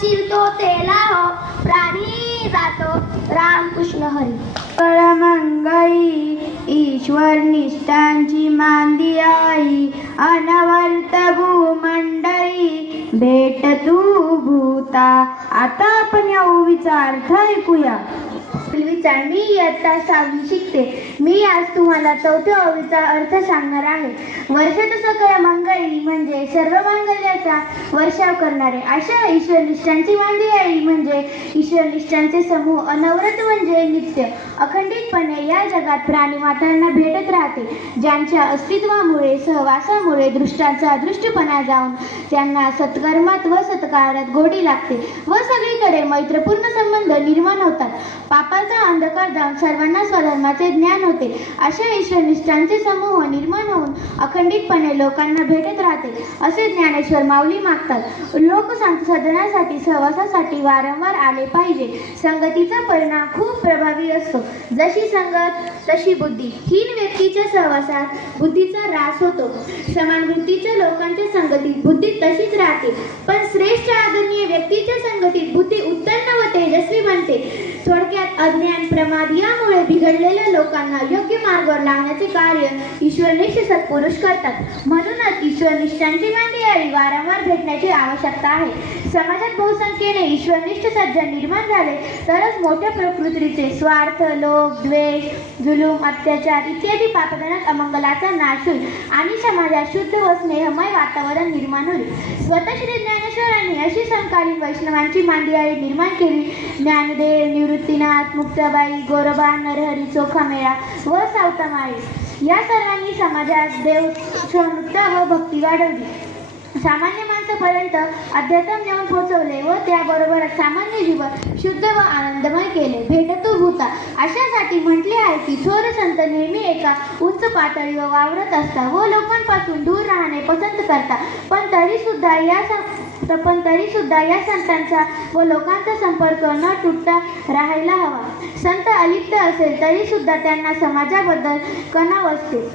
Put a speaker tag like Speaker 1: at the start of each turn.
Speaker 1: चिरतो तेला हो प्राणी जातो. रामकृष्ण हरी.
Speaker 2: परमंगई ईश्वर निष्ठांची मांदी आई अनवर्त भूमंडळी भेट तू भूता. आता आपण या ओवीचा अर्थ ऐकूया?
Speaker 1: विचार मी इयत्ता सहावी शिकते. मी आज तुम्हाला चौथ्या ओवीचा अर्थ सांगणार आहे. वर्षात सकळ मंगळी म्हणजे सर्व मांगल्याचा वर्षाव करणारे. अशा ईश्वरनिष्ठांची मांडी आई म्हणजे ईश्वरनिष्ठांचे समूह अनवरत म्हणजे नित्य. अखंडितपणे या जगात प्राणी मातांना भेटत राहते. ज्यांच्या अस्तित्वामुळे सहवासामुळे दृष्टांचा अदृष्टपणा जाऊन त्यांना सत्कर्मात व सत्कारात गोडी लागते व सगळीकडे मैत्रपूर्ण संबंध निर्माण होतात. पापाचा अंधकार जाऊन सर्वांना स्वधर्माचे ज्ञान होते. अशा ईश्वरनिष्ठांचे समूह निर्माण होऊन अखंडितपणे लोकांना भेटत राहते. जाते. असे ज्ञानेश्वर माऊली मागतात. लोक सदनासाठी सहवासासाठी वारंवार आले पाहिजे. संगतीचा परिणाम खूप प्रभावी असतो. जशी संगत तशी बुद्धी. हीन व्यक्तीच्या सहवासात बुद्धीचा ऱ्हास होतो. समान वृत्तीच्या लोकांच्या संगतीत बुद्धी तशीच राहते. पण श्रेष्ठ आदरणीय व्यक्तीच्या संगतीत बुद्धी उत्पन्न व तेजस्वी बनते. थोडक्यात अज्ञान प्रमाद यामुळे बिघडलेल्या लोकांना योग्य मार्गावर लावण्याचे कार्य ईश्वरनिष्ठ सत्पुरुष करतात. म्हणूनच ईश्वरनिष्ठांची मांडियाळी वारंवार भेटण्याची आवश्यकता आहे. समाजात बहुसंख्येने ईश्वरनिष्ठ सज्जन निर्माण झाले तरच मोठ्या प्रकृतीचे स्वार्थ लोभ द्वेष जुलूम अत्याचार इत्यादी पापदानात अमंगलाचा नाश होईल आणि समाजात शुद्ध व स्नेहमय वातावरण निर्माण होईल. स्वतः श्री ज्ञानेश्वरांनी अशी समकालीन वैष्णवांची मांडियाळी निर्माण केली. ज्ञानदेव निवृत्तीनाथ मुक्ताबाई गोरोबा नरहरी चोखामेळा व सावतामाळी या सर्वांनी समाजात देव संयुक्ता व भक्ती वाढवली. सामान्य माणसापर्यंत अध्यात्म नेऊन पोहोचवले व त्याबरोबर सामान्य जीवन शुद्ध व आनंदमय केले. भेटतो भूता. अशासाठी म्हटले आहे की थोर संत नेहमी एका उंच पातळीवर वावरत असता व लोकांपासून दूर राहणे पसंत करतात. पण तरी सुद्धा या तर पण तरी सुद्धा या संतांचा व लोकांचा संपर्क न तुटता राहायला हवा. संत अलिप्त असेल तरी सुद्धा त्यांना समाजाबद्दल कणाव असते